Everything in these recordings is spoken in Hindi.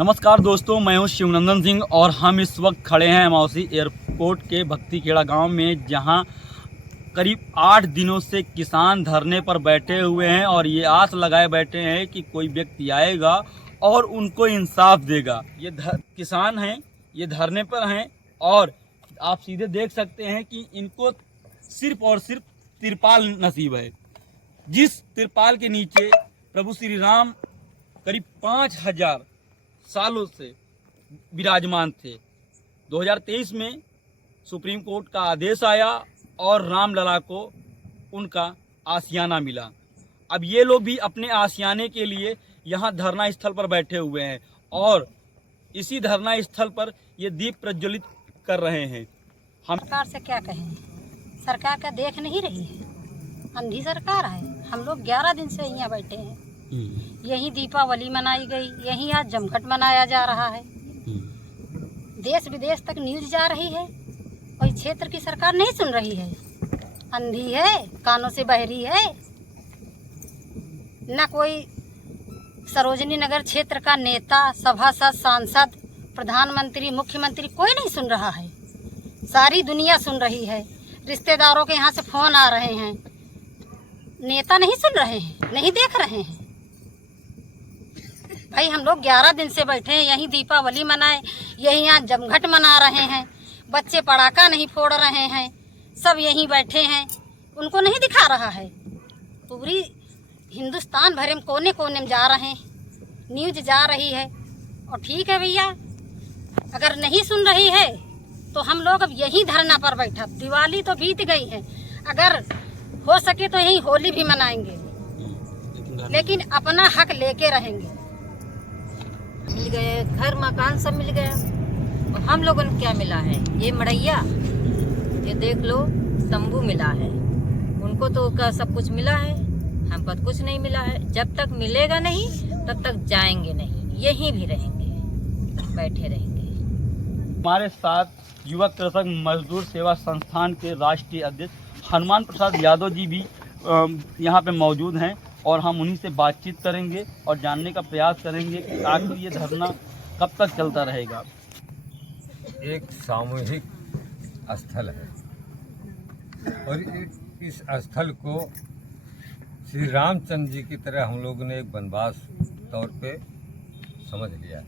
नमस्कार दोस्तों, मैं हूं शिवनंदन सिंह और हम इस वक्त खड़े हैं अमावसी एयरपोर्ट के भक्तिखेड़ा गांव में, जहां करीब 8 दिनों से किसान धरने पर बैठे हुए हैं और ये आस लगाए बैठे हैं कि कोई व्यक्ति आएगा और उनको इंसाफ देगा। ये किसान हैं, ये धरने पर हैं और आप सीधे देख सकते हैं कि इनको सिर्फ और सिर्फ तिरपाल नसीब है, जिस तिरपाल के नीचे प्रभु श्री राम करीब 5000 सालों से विराजमान थे। 2023 में सुप्रीम कोर्ट का आदेश आया और रामलला को उनका आशियाना मिला। अब ये लोग भी अपने आशियाने के लिए यहाँ धरना स्थल पर बैठे हुए हैं और इसी धरना स्थल पर ये दीप प्रज्वलित कर रहे हैं। हम सरकार से क्या कहें, सरकार का देख नहीं रही है, अंधी सरकार है। हम लोग 11 दिन से यहाँ बैठे हैं। यही दीपावली मनाई गई, यही आज जमघट मनाया जा रहा है। देश विदेश तक न्यूज जा रही है और इस क्षेत्र की सरकार नहीं सुन रही है, अंधी है, कानों से बहरी है। न कोई सरोजनी नगर क्षेत्र का नेता, सभासद, सांसद, प्रधानमंत्री, मुख्यमंत्री कोई नहीं सुन रहा है। सारी दुनिया सुन रही है। रिश्तेदारों के यहाँ से फोन आ रहे हैं, नेता नहीं सुन रहे हैं, नहीं देख रहे हैं। भाई हम लोग 11 दिन से बैठे हैं, यहीं दीपावली मनाए, यहीं आज जमघट मना रहे हैं। बच्चे पटाखा नहीं फोड़ रहे हैं, सब यहीं बैठे हैं, उनको नहीं दिखा रहा है। पूरी हिंदुस्तान भर में कोने कोने में जा रहे हैं, न्यूज जा रही है। और ठीक है भैया, अगर नहीं सुन रही है तो हम लोग अब यहीं धरना पर बैठा। दिवाली तो बीत गई है, अगर हो सके तो यहीं होली भी मनाएंगे, लेकिन अपना हक लेके रहेंगे। मिल गए, घर मकान सब मिल गया, और हम लोगों को क्या मिला है? ये मड़ैया, ये देख लो, तंबू मिला है। उनको तो का सब कुछ मिला है, हमको तो कुछ नहीं मिला है। जब तक मिलेगा नहीं तब तक जाएंगे नहीं, यहीं भी रहेंगे, बैठे रहेंगे। हमारे साथ युवक कृषक मजदूर सेवा संस्थान के राष्ट्रीय अध्यक्ष हनुमान प्रसाद यादव जी भी यहाँ पे मौजूद हैं और हम उन्हीं से बातचीत करेंगे और जानने का प्रयास करेंगे कि आखिर ये धरना कब तक चलता रहेगा। एक सामूहिक स्थल है और इस स्थल को श्री रामचंद्र जी की तरह हम लोगों ने एक वनवास तौर पे समझ लिया।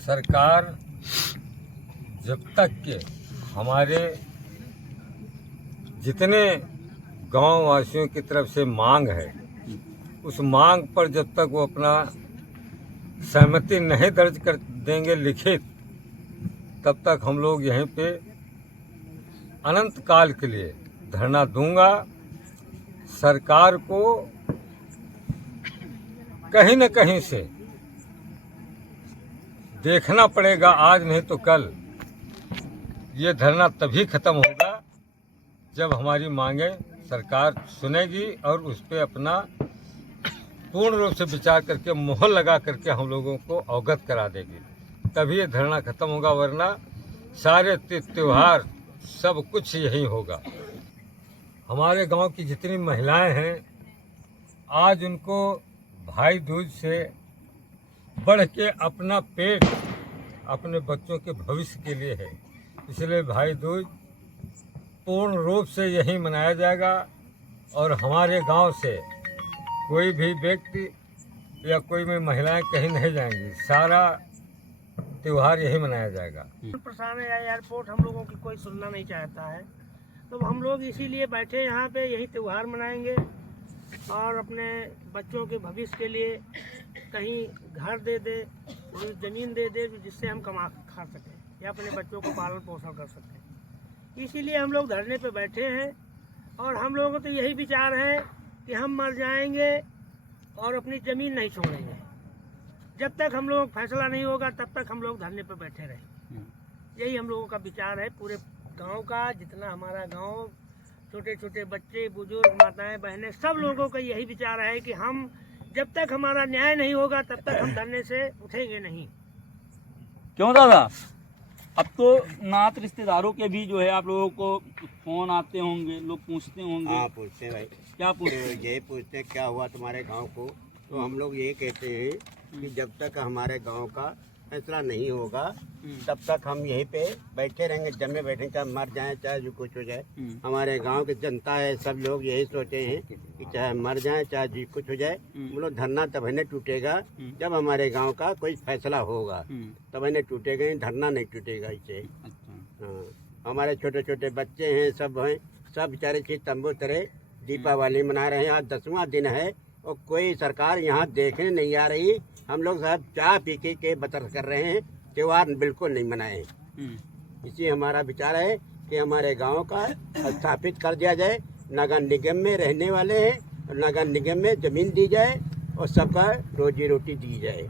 सरकार जब तक के हमारे जितने गांव वासियों की तरफ से मांग है, उस मांग पर जब तक वो अपना सहमति नहीं दर्ज कर देंगे लिखित, तब तक हम लोग यहीं पे अनंत काल के लिए धरना दूंगा। सरकार को कहीं न कहीं से देखना पड़ेगा, आज नहीं तो कल। ये धरना तभी खत्म होगा जब हमारी मांगे सरकार सुनेगी और उस पर अपना पूर्ण रूप से विचार करके मोहर लगा करके हम लोगों को अवगत करा देगी, तभी ये धरना खत्म होगा। वरना सारे त्योहार सब कुछ यही होगा। हमारे गांव की जितनी महिलाएं हैं, आज उनको भाई दूज से बढ़ के अपना पेट अपने बच्चों के भविष्य के लिए है, इसलिए भाई दूज पूर्ण रूप से यही मनाया जाएगा। और हमारे गांव से कोई भी व्यक्ति या कोई भी महिलाएं कहीं नहीं जाएंगी, सारा त्योहार यही मनाया जाएगा। प्रशासन या एयरपोर्ट हम लोगों की कोई सुनना नहीं चाहता है, तो हम लोग इसीलिए बैठे यहाँ पे, यही त्योहार मनाएंगे और अपने बच्चों के भविष्य के लिए कहीं घर दे दे, कोई ज़मीन दे दे जिससे हम कमा खा सकें या अपने बच्चों को पालन पोषण कर सकें। इसीलिए हम लोग धरने पे बैठे हैं और हम लोगों को तो यही विचार है कि हम मर जाएंगे और अपनी ज़मीन नहीं छोड़ेंगे। जब तक हम लोगों का फैसला नहीं होगा तब तक हम लोग धरने पे बैठे रहेंगे। यही हम लोगों का विचार है, पूरे गांव का, जितना हमारा गांव, छोटे छोटे बच्चे, बुजुर्ग, माताएं, बहनें, सब लोगों का यही विचार है कि हम जब तक हमारा न्याय नहीं होगा तब तक हम धरने से उठेंगे नहीं। क्यों दादा? अब तो नात रिश्तेदारों के भी जो है आप लोगों को फोन आते होंगे, लोग पूछते होंगे। हाँ, पूछते हैं भाई। क्या पूछते हैं? यही पूछते हैं क्या हुआ तुम्हारे गांव को, तो हम लोग ये कहते हैं कि जब तक हमारे गांव का फैसला नहीं होगा तब तक हम यहीं पे बैठे रहेंगे, जमे बैठे, चाहे मर जाएं चाहे जो कुछ हो जाए। हमारे गांव की जनता है, सब लोग यही सोचे हैं कि चाहे मर जाएं चाहे जो कुछ हो जाए, बोलो धरना तब नहीं टूटेगा जब हमारे गांव का कोई फैसला होगा, तब नहीं टूटेगा, धरना नहीं टूटेगा इससे। हाँ, हमारे छोटे छोटे बच्चे हैं, सब हैं, सब बेचारे चीज तंबू तरह दीपावली मना रहे हैं। आज 10वां दिन है और कोई सरकार यहाँ देखने नहीं आ रही। हम लोग सब चाय पी के बतर कर रहे हैं, त्योहार बिल्कुल नहीं मनाए। इसी हमारा विचार है कि हमारे गांव का स्थापित कर दिया जाए, नगर निगम में रहने वाले हैं, नगर निगम में जमीन दी जाए और सबका रोजी रोटी दी जाए,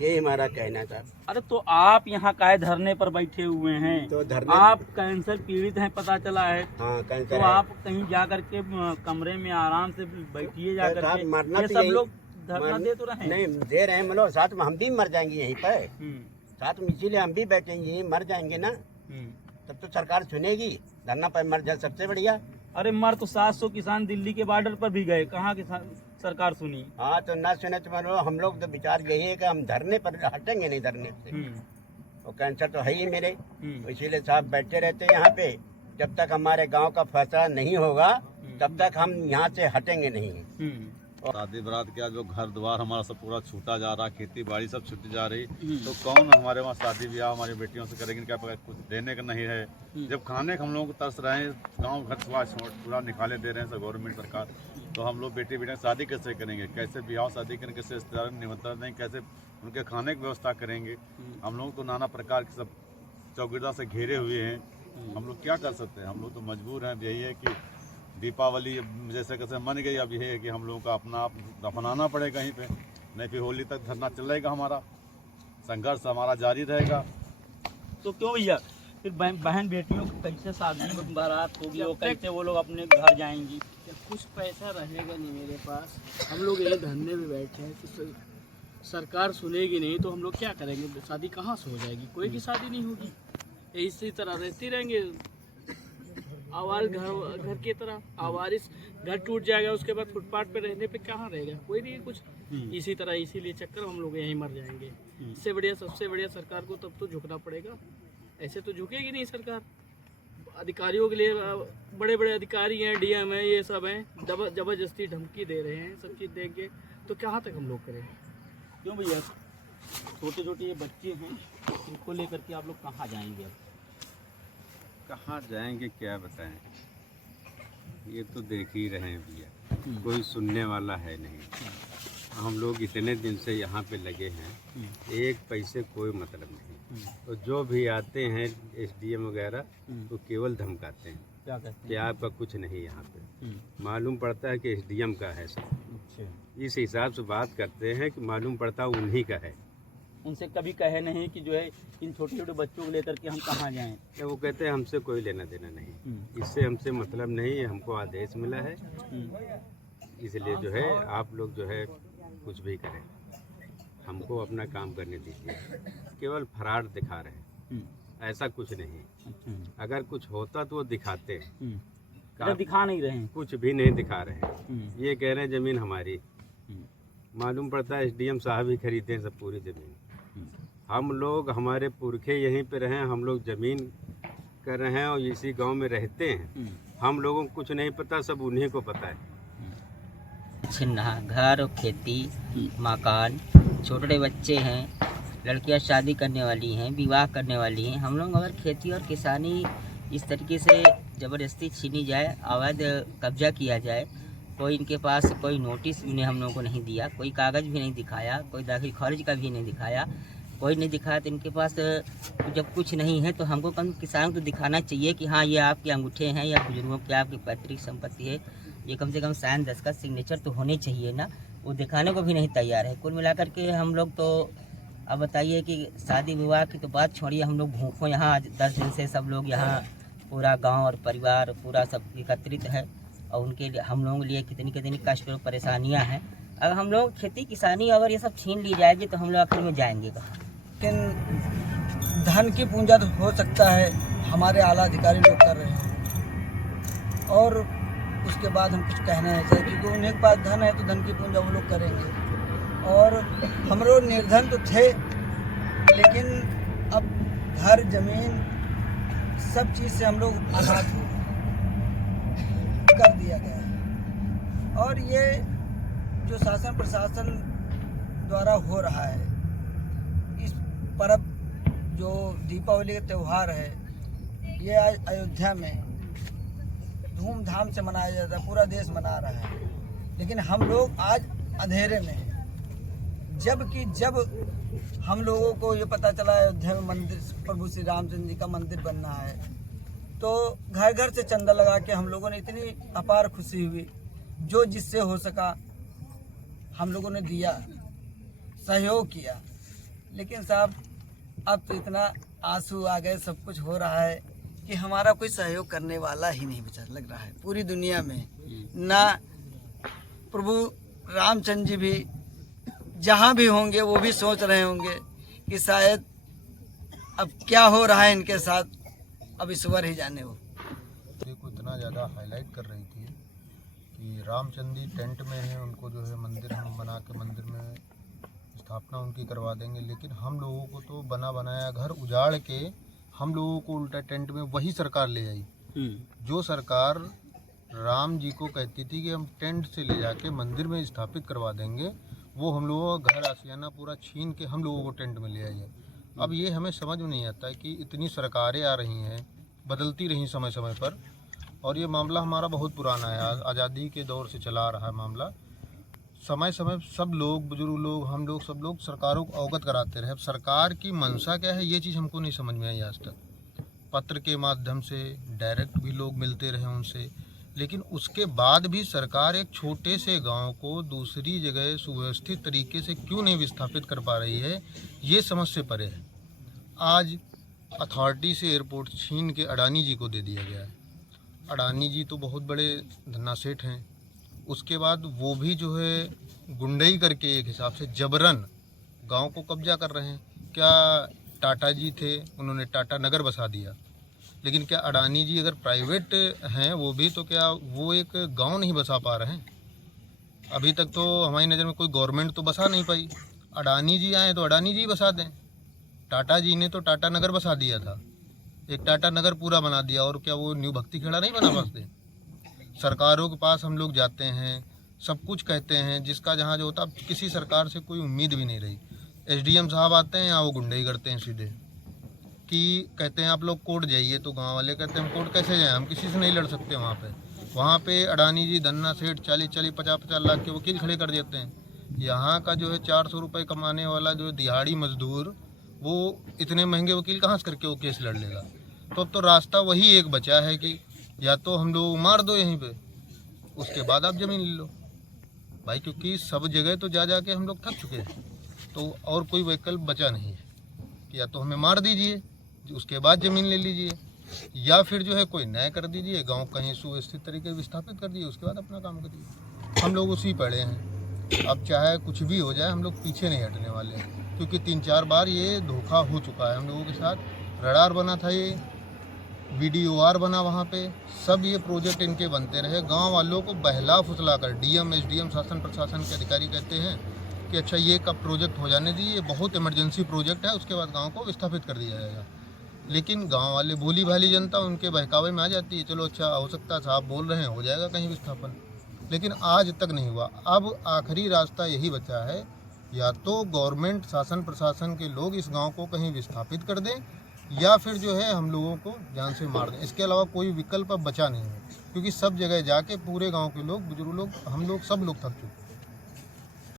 यही हमारा कहना था। अरे तो आप यहाँ काहे धरने पर बैठे हुए हैं? तो धरने आप कैंसर पीड़ित हैं, पता चला है। हाँ, कैंसर तो है। आप कहीं जा करके कमरे में आराम से बैठिए जा साहब, करके। मरना ये तो सब यही- लोग धरना दे तो रहे हैं। नहीं दे रहे हैं, मतलब साथ में हम भी मर जाएंगे यहीं पर, हम्म, साथ में इसीलिए हम भी बैठेंगे, यहीं मर जाएंगे ना, हम्म। तब तो सरकार सुनेगी। धरना पर मर जाए सबसे बढ़िया। अरे मर तो 700 किसान दिल्ली के बॉर्डर पर भी गए, कहाँ किसान सरकार सुनी? हाँ, तो ना सुने तो मतलब हम लोग तो विचार यही है कि हम धरने पर हटेंगे नहीं, धरने से। हम्म, और कैंसर तो है ही मेरे, हम्म, इसीलिए साहब बैठे रहते हैं यहाँ पे। जब तक हमारे गांव का फैसला नहीं होगा तब तक हम यहाँ से हटेंगे नहीं। हम्म, शादी बारात क्या जो घर द्वार हमारा सब पूरा छूटा जा रहा, खेती बाड़ी सब छूटी जा रही, तो कौन हमारे वहाँ शादी ब्याह हमारी बेटियों से करेंगे? क्या पता, कुछ देने का नहीं है। जब खाने का हम लोग को तरस रहे हैं, गांव घर पूरा निकाले दे रहे हैं सब गवर्नमेंट सरकार, तो हम लोग बेटी बेटियाँ शादी कैसे करेंगे? कैसे ब्याह शादी करेंगे? कैसे रिश्तेदार निमंत्रण देंगे? कैसे उनके खाने की व्यवस्था करेंगे? हम लोग तो नाना प्रकार के सब चौकीदार से घेरे हुए हैं, हम लोग क्या कर सकते हैं? हम लोग तो मजबूर हैं। यही है कि दीपावली जैसे कैसे मन गई, अब यही है कि हम लोगों को अपना आप दफनाना पड़ेगा कहीं पे, नहीं फिर होली तक धरना चलेगा, हमारा संघर्ष हमारा जारी रहेगा। तो क्यों भैया फिर बहन बेटियों को कैसे शादी बारात होगी, वो कैसे वो लोग अपने घर जाएंगी? कुछ पैसा रहेगा नहीं मेरे पास, हम लोग यही धरने में बैठे हैं, तो सरकार सुनेगी नहीं तो हम लोग क्या करेंगे? शादी कहाँ से हो जाएगी? कोई की शादी नहीं होगी, इसी तरह रहते रहेंगे आवार घर की तरह। आवारिस घर टूट जाएगा, उसके बाद फुटपाथ पे रहने पे कहाँ रहेगा? कोई नहीं कुछ। इसी तरह इसीलिए चक्कर हम लोग यहीं मर जाएंगे। इससे बढ़िया, सबसे बढ़िया सरकार को तब तो झुकना पड़ेगा, ऐसे तो झुकेगी नहीं सरकार। अधिकारियों के लिए बड़े बड़े अधिकारी हैं, डीएम हैं, ये सब हैं, जबरदस्ती धमकी दे रहे हैं, सब चीज़ देंगे तो कहाँ तक हम लोग करें? क्यों भैया छोटे छोटे ये बच्चे हैं, इनको लेकर के आप लोग कहाँ जाएंगे? अब कहाँ जाएंगे क्या बताएं, ये तो देख ही रहे हैं भैया, कोई सुनने वाला है नहीं। हम लोग इतने दिन से यहाँ पे लगे हैं, एक पैसे कोई मतलब नहीं। तो जो भी आते हैं एसडीएम वगैरह, तो केवल धमकाते हैं क्या कहते हैं? कि आपका कुछ नहीं यहाँ पे। मालूम पड़ता है कि एसडीएम का है सब, अच्छा, इस हिसाब से बात करते हैं कि मालूम पड़ता है उन्हीं का है। उनसे कभी कहे नहीं कि जो है इन छोटे छोटे बच्चों को लेकर के हम कहाँ जाएं? या वो कहते हैं हमसे कोई लेना देना नहीं, इससे हमसे मतलब नहीं है, हमको आदेश मिला है, इसलिए जो है आप लोग जो है कुछ भी करें, हमको अपना काम करने दीजिए। केवल फराड दिखा रहे हैं, ऐसा कुछ नहीं। अगर कुछ होता तो वो दिखाते हैं, अगर दिखा नहीं रहे हैं। कुछ भी नहीं दिखा रहे हैं। ये कह रहे हैं ज़मीन हमारी, मालूम पड़ता है एसडीएम साहब ही खरीदे हैं सब पूरी ज़मीन। हम लोग, हमारे पुरखे यहीं पे रहे हैं, हम लोग ज़मीन कर रहे हैं और इसी गांव में रहते हैं। हम लोगों को कुछ नहीं पता, सब उन्हीं को पता है। छिन्ना घर, खेती, मकान, छोटे बच्चे हैं, लड़कियां शादी करने वाली हैं, विवाह करने वाली हैं। हम लोग अगर खेती और किसानी इस तरीके से ज़बरदस्ती छीनी जाए, अवैध कब्जा किया जाए, कोई इनके पास कोई नोटिस इन्हें हम लोगों को नहीं दिया, कोई कागज़ भी नहीं दिखाया, कोई दाखिल खारिज का भी नहीं दिखाया, कोई नहीं दिखाया, तो इनके पास जब कुछ नहीं है तो हमको कम किसान को दिखाना चाहिए कि हाँ ये आपके अंगूठे हैं या बुजुर्गों की आपकी पैतृक संपत्ति है, ये कम से कम साइन दस्तखत सिग्नेचर तो होने चाहिए ना। वो दिखाने को भी नहीं तैयार है। कुल मिलाकर के हम लोग तो अब बताइए कि शादी विवाह की तो बात छोड़िए, हम लोग भूखों यहाँ 10 दिन से सब लोग यहाँ पूरा गांव और परिवार पूरा सब एकत्रित है, और उनके लिए हम लोगों के लिए कितनी कष्ट और परेशानियाँ हैं। अगर हम लोग खेती किसानी अगर ये सब छीन ली जाएगी तो हम लोग आखिर में जाएंगे कहाँ? लेकिन धन की पूंजा तो हो सकता है हमारे आला अधिकारी लोग कर रहे हैं, और उसके बाद हम कुछ कहना नहीं चाहिए, क्योंकि उन्हें के पास धन है तो धन की पूंजा वो लोग करेंगे। और हम लोग निर्धन तो थे, लेकिन अब घर जमीन सब चीज़ से हम लोग अनाथ कर दिया गया है। और ये जो शासन प्रशासन द्वारा हो रहा है, इस पर्व जो दीपावली का त्यौहार है, ये आज अयोध्या में धूमधाम से मनाया जाता है, पूरा देश मना रहा है, लेकिन हम लोग आज अंधेरे में हैं। जबकि जब हम लोगों को ये पता चला अयोध्या में मंदिर, प्रभु श्री रामचंद्र जी का मंदिर बनना है, तो घर घर से चंदा लगा के हम लोगों ने इतनी अपार खुशी हुई, जो जिससे हो सका हम लोगों ने दिया, सहयोग किया। लेकिन साहब अब तो इतना आंसू आ गए, सब कुछ हो रहा है कि हमारा कोई सहयोग करने वाला ही नहीं बचा लग रहा है पूरी दुनिया में। ना प्रभु रामचंद्र जी भी जहाँ भी होंगे वो भी सोच रहे होंगे कि शायद अब क्या हो रहा है इनके साथ, अब ईश्वर ही जाने वो। को इतना ज़्यादा हाईलाइट कर रही थी कि रामचंद्र जी टेंट में हैं, उनको जो है मंदिर हम बना के मंदिर में स्थापना उनकी करवा देंगे, लेकिन हम लोगों को तो बना बनाया घर उजाड़ के हम लोगों को उल्टा टेंट में वही सरकार ले आई। जो सरकार राम जी को कहती थी कि हम टेंट से ले जाके मंदिर में स्थापित करवा देंगे, वो हम लोगों का घर आशियाना पूरा छीन के हम लोगों को टेंट में ले आई है। अब ये हमें समझ में नहीं आता है कि इतनी सरकारें आ रही हैं, बदलती रही समय समय पर, और ये मामला हमारा बहुत पुराना है, आज़ादी के दौर से चला आ रहा है मामला। समय समय सब लोग, बुजुर्ग लोग, हम लोग, सब लोग सरकारों को अवगत कराते रहे। अब सरकार की मंशा क्या है, ये चीज़ हमको नहीं समझ में आई आज तक। पत्र के माध्यम से डायरेक्ट भी लोग मिलते रहे उनसे, लेकिन उसके बाद भी सरकार एक छोटे से गांव को दूसरी जगह सुव्यवस्थित तरीके से क्यों नहीं विस्थापित कर पा रही है, ये समझ से परे है। आज अथॉरिटी से एयरपोर्ट छीन के अडानी जी को दे दिया गया है। अडानी जी तो बहुत बड़े धन्ना सेठ हैं, उसके बाद वो भी जो है गुंडई करके एक हिसाब से जबरन गांव को कब्जा कर रहे हैं। क्या टाटा जी थे, उन्होंने टाटा नगर बसा दिया, लेकिन क्या अडानी जी अगर प्राइवेट हैं वो भी, तो क्या वो एक गांव नहीं बसा पा रहे हैं? अभी तक तो हमारी नज़र में कोई गवर्नमेंट तो बसा नहीं पाई। अडानी जी आए तो अडानी जी बसा दें। टाटा जी ने तो टाटा नगर बसा दिया था, एक टाटा नगर पूरा बना दिया, और क्या वो न्यू भक्ति खेड़ा नहीं बना पाते? सरकारों के पास हम लोग जाते हैं, सब कुछ कहते हैं, जिसका जहाँ जो होता, अब किसी सरकार से कोई उम्मीद भी नहीं रही। एसडीएम साहब आते हैं, यहाँ वो गुंडई करते हैं सीधे, कि कहते हैं आप लोग कोर्ट जाइए, तो गांव वाले कहते हैं हम कोर्ट कैसे जाएं, हम किसी से नहीं लड़ सकते। वहाँ पे अडानी जी धन्ना सेठ 40-40, 50-50 लाख के वकील खड़े कर देते हैं। यहाँ का जो है 400 रुपये कमाने वाला जो दिहाड़ी मजदूर, वो इतने महंगे वकील कहाँ से करके वो केस लड़ लेगा? तो अब तो रास्ता वही एक बचा है कि या तो हम लोग मार दो यहीं पे, उसके बाद आप ज़मीन ले लो भाई, क्योंकि सब जगह तो जा के हम लोग थक चुके हैं, तो और कोई विकल्प बचा नहीं है कि या तो हमें मार दीजिए, उसके बाद ज़मीन ले लीजिए, या फिर जो है कोई न्याय कर दीजिए, गांव कहीं सुव्यवस्थित तरीके से विस्थापित कर दीजिए, उसके बाद अपना काम करिए। हम लोग उसी पड़े हैं। अब चाहे कुछ भी हो जाए, हम लोग पीछे नहीं हटने वाले हैं, क्योंकि 3-4 बार ये धोखा हो चुका है हम लोगों के साथ। रडार बना था, ये VDOR बना, वहाँ पे सब ये प्रोजेक्ट इनके बनते रहे। गांव वालों को बहला फुसला कर DM, SDM, शासन प्रशासन के अधिकारी कहते हैं कि अच्छा ये कब प्रोजेक्ट हो जाने दीजिए, बहुत इमरजेंसी प्रोजेक्ट है, उसके बाद गांव को विस्थापित कर दिया जाएगा। लेकिन गांव वाले, भोली भाली जनता उनके बहकावे में आ जाती है, चलो अच्छा हो सकता है, साहब बोल रहे हैं, हो जाएगा कहीं विस्थापन, लेकिन आज तक नहीं हुआ। अब आखिरी रास्ता यही बचा है, या तो गवर्नमेंट, शासन प्रशासन के लोग इस गाँव को कहीं विस्थापित कर दें, या फिर जो है हम लोगों को जान से मार दें। इसके अलावा कोई विकल्प अब बचा नहीं है, क्योंकि सब जगह जाके पूरे गांव के लोग, बुजुर्ग लोग, हम लोग, सब लोग थक चुके हैं।